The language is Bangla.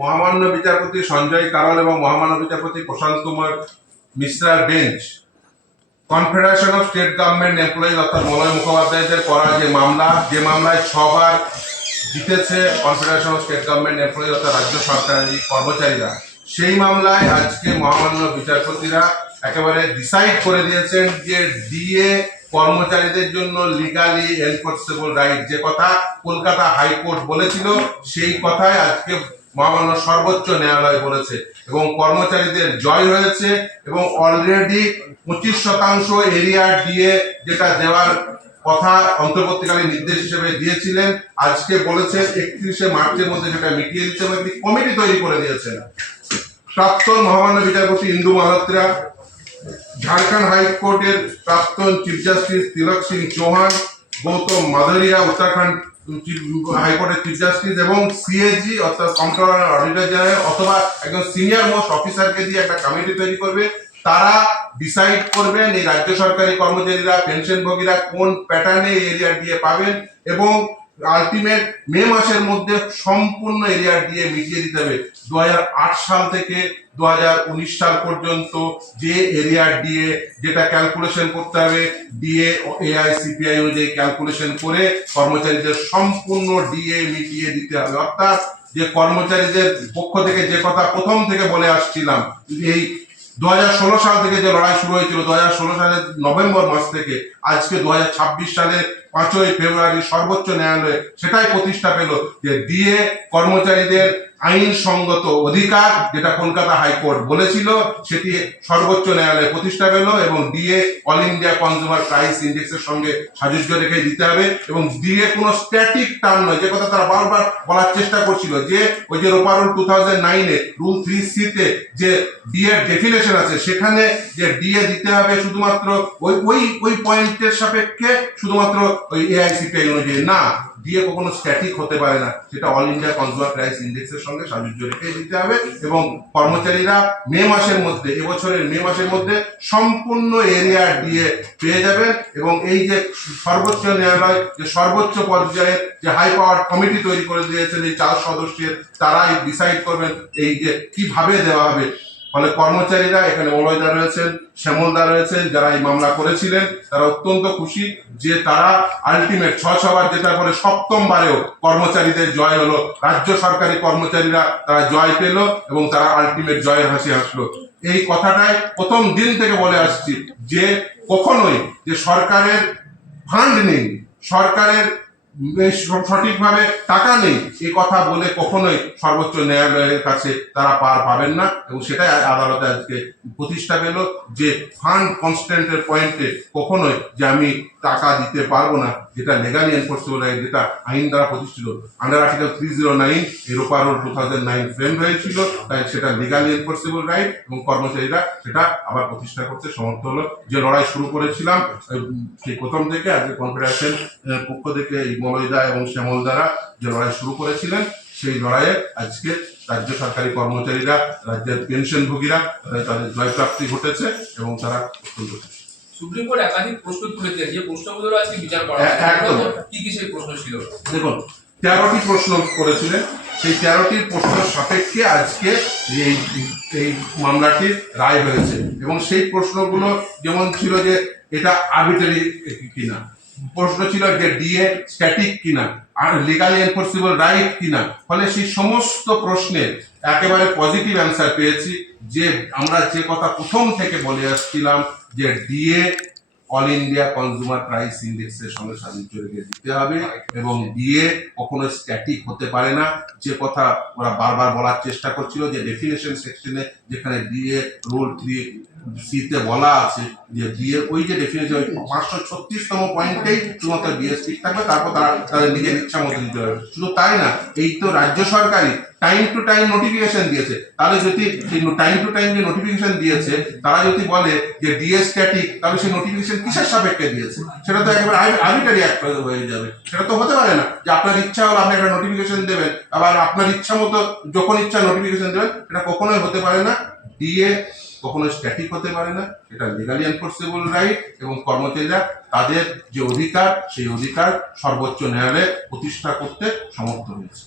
মহামান্য বিচারপতি সঞ্জয় কারল এবং মহামান্য বিচারপতি প্রশান্ত কুমার মিশ্রার bench confederation of state government employees অর্থাৎ মলয় মুখোপাধ্যায়দের করা যে মামলায় 6বার জিতেছে confederation of state government employees অর্থাৎ রাজ্য সরকারি কর্মচারীরা, সেই মামলায় আজকে মহামান্য বিচারপতিরা একেবারে ডিসাইড করে দিয়েছেন যে ডিএ কর্মচারীদের জন্য লিগালি এনফোর্সেবল রাইট, যে কথা কলকাতা হাইকোর্ট বলেছিল সেই কথাই আজকে মহামান্য সর্বোচ্চ ন্যায়ালয় বলেছে এবং কর্মচারীদের জয় হয়েছে এবং অলরেডি 25% এরিয়া ডিএ যেটা দেওয়ার কথা অন্তর্বর্তীকালীন নির্দেশ হিসেবে দিয়েছিলেন, আজকে বলেছেন 31শে মার্চের মধ্যে সেটা মিটিয়ে দিতে এবং একটি কমিটি তৈরি করে দিয়েছেন। প্রাক্তন মহামান্য বিচারপতি ইন্দু মালহোত্রা, ঝাড়খণ্ড হাইকোর্টের প্রাক্তন চিফ জাস্টিস তিলক সিং চৌহান, গৌতম মাধুরিয়া উত্তরাখণ্ড হাইকোর্টের চিফ জাস্টিস এবং সিএজি অর্থাৎ কন্ট্রোলার অডিটর জেনারেল অথবা একজন সিনিয়র মোস্ট অফিসারকে দিয়ে একটা কমিটি তৈরি করবে। তারা ডিসাইড করবেন এই রাজ্য সরকারি কর্মচারীরা পেনশনভোগীরা কোন প্যাটার্নে এরিয়া দিয়ে পাবেন এবং আলটিমেট মে মাসের মধ্যে সম্পূর্ণ এরিয়া দিয়ে মিটিয়ে দিতে হবে। 2008 সাল থেকে 2019 সাল পর্যন্ত যে এরিয়া দিয়ে যেটা ক্যালকুলেশন করতে হবে ডিএ এআইসিপিআই অনুযায়ী ক্যালকুলেশন করে কর্মচারীদের সম্পূর্ণ ডিএ মিটিয়ে দিতে হবে। অর্থাৎ যে কর্মচারীদের পক্ষ থেকে যে কথা প্রথম থেকে বলে আসছিলাম, এই 2016 সাল থেকে যে লড়াই শুরু হয়েছিল 2016 সালের নভেম্বর মাস থেকে আজকে 2026 সালের 5ই ফেব্রুয়ারি সর্বোচ্চ ন্যায়ালয়ে সেটাই প্রতিষ্ঠা পেল যে ডিএ কর্মচারীদের আইনসঙ্গত অধিকার, যেটা কলকাতা হাইকোর্ট বলেছিল সেটি সর্বোচ্চ ন্যায়ালয়ে প্রতিষ্ঠা পেল এবং DA all India consumer price ইন্ডেক্সের সঙ্গে সাযুজ্য রেখে দিতে হবে এবং ডিএ কোনো স্ট্যাটিক টার্ম নয়, যে কথা তারা বারবার বলার চেষ্টা করছিল যে ওই যে রোপা রুল 2009 রুল 3C তে যে ডিএ ডেফিনেশন আছে সেখানে যে ডিএ দিতে হবে শুধুমাত্র ওই পয়েন্টের সাপেক্ষে শুধুমাত্র ওই এআইসিপিআই অনুযায়ী, না, ডিএ কখনো স্ট্যাটিক হতে পারে না, সেটা অল ইন্ডিয়া কনজিউমার প্রাইস ইন্ডেক্সের সঙ্গে সাযুজ্য রেখে দিতে হবে এবং কর্মচারীরা এবছরের মে মাসের মধ্যে সম্পূর্ণ এরিয়া ডিএ পেয়ে যাবেন এবং এই যে সর্বোচ্চ ন্যায়ালয় যে সর্বোচ্চ পর্যায়ের যে হাই পাওয়ার কমিটি তৈরি করে দিয়েছেন এই 4 সদস্যের, তারাই ডিসাইড করবেন এই যে কিভাবে দেওয়া হবে। ফলে কর্মচারীরা এখানে মলয়দা রয়েছেন, শ্যামলদা রয়েছেন, যারা এই মামলা করেছিলেন তারা অত্যন্ত খুশি যে তারা আলটিমেট 6বার জেতার পরে 7ম বারেও কর্মচারীদের জয় হলো, রাজ্য সরকারি কর্মচারীরা তারা জয় পেল এবং তারা আলটিমেট জয়ের হাসি হাসলো। এই কথাটাই প্রথম দিন থেকে বলে আসছি যে কখনোই যে সরকারের ফান্ড নেই, সরকারের সঠিকভাবে টাকা নেই, এই কথা বলে কখনোই সর্বোচ্চ ন্যায়ালয়ের কাছে তারা পার পাবেন না এবং সেটাই আদালতে আজকে প্রতিষ্ঠা পেল যে ফান্ড কনস্ট্যান্টের পয়েন্টে কখনোই যে আমি টাকা দিতে পারবো না, যেটা লিগালি এনফোর্সেবল রাইট, যেটা আইন দ্বারা প্রতিষ্ঠিত আন্ডার আর্টিকেল 309 এই রোপা রুল 2009 ফ্রেম হয়েছিল, তাই সেটা লিগালি এনফোর্সেবল রাইট এবং কর্মচারীরা সেটা আবার প্রতিষ্ঠা করতে সমর্থ হলো। যে লড়াই শুরু করেছিলাম সেই প্রথম থেকে আজকে কনফেডারেশন পক্ষ থেকে মলয়দা এবং শ্যামল দ্বারা যে লড়াই শুরু করেছিলেন সেই লড়াইয়ে আজকে রাজ্য সরকারি কর্মচারীরা, রাজ্যের পেনশনভোগীরা তাদের জয়প্রাপ্তি ঘটেছে এবং তারা অত্যন্ত খুশি। সুপ্রিম কোর্ট একাধিক প্রশ্ন তুলেছে, যে প্রশ্নগুলো আজকে বিচার করা কি কি সেই প্রশ্ন ছিল? দেখুন 13টি প্রশ্ন করেছিলেন, সেই 13টির প্রশ্ন সাপেক্ষে আজকে এই মামলাটির রায় হয়েছে এবং সেই প্রশ্নগুলো যেমন ছিল যে এটা আরবিট্রারি কিনা, প্রশ্ন ছিল যে ডিএ স্ট্যাটিক কিনা, আর লিগালি এনফোর্সেবল রাইট কিনা। ফলে সেই সমস্ত প্রশ্নের একেবারে পজিটিভ অ্যান্সার পেয়েছি যে আমরা যে কথা প্রথম থেকে বলে আসছিলাম যে DA all India consumer price ইন্ডেক্সের সঙ্গে সাযুজ্য রেখে দিতে হবে এবং ডিএ কখনো স্ট্যাটিক হতে পারে না, যে কথা ওরা বারবার বলার চেষ্টা করছিল যে ডেফিনেশন সেকশনে যেখানে ডিএ রুল 3C তে বলা আছে যে ডিএ ওই যে ডেফিনেশন 536তম পয়েন্টেই শুধুমাত্র ডিএ ঠিক থাকবে, তারপর তারা তাদের নিজের ইচ্ছা মতো দিতে হবে। শুধু তাই না, এই তো রাজ্য সরকারি টাইম টু টাইম নোটিফিকেশন দিয়েছে, তাহলে যদি টাইম টু টাইম যে নোটিফিকেশন দিয়েছে তারা যদি বলে যে ডিএ স্ট্যাটিক, তাহলে সেই নোটিফিকেশন কিসের সাপেক্ষে দিয়েছে? সেটা তো একেবারে আরবিট্রারি অ্যাক্ট হয়ে যাবে। সেটা তো হতে পারে না যে আপনার ইচ্ছা হলো আপনি একটা নোটিফিকেশন দেবেন, আবার আপনার ইচ্ছা মতো যখন ইচ্ছা নোটিফিকেশন দেবেন, এটা কখনোই হতে পারে না। ডিএ কখনো স্ট্যাটিক হতে পারে না, এটা লিগালি এনফোর্সেবল রাইট এবং কর্মচারীরা তাদের যে অধিকার সেই অধিকার সর্বোচ্চ ন্যায়ালয়ে প্রতিষ্ঠা করতে সমর্থ হয়েছে।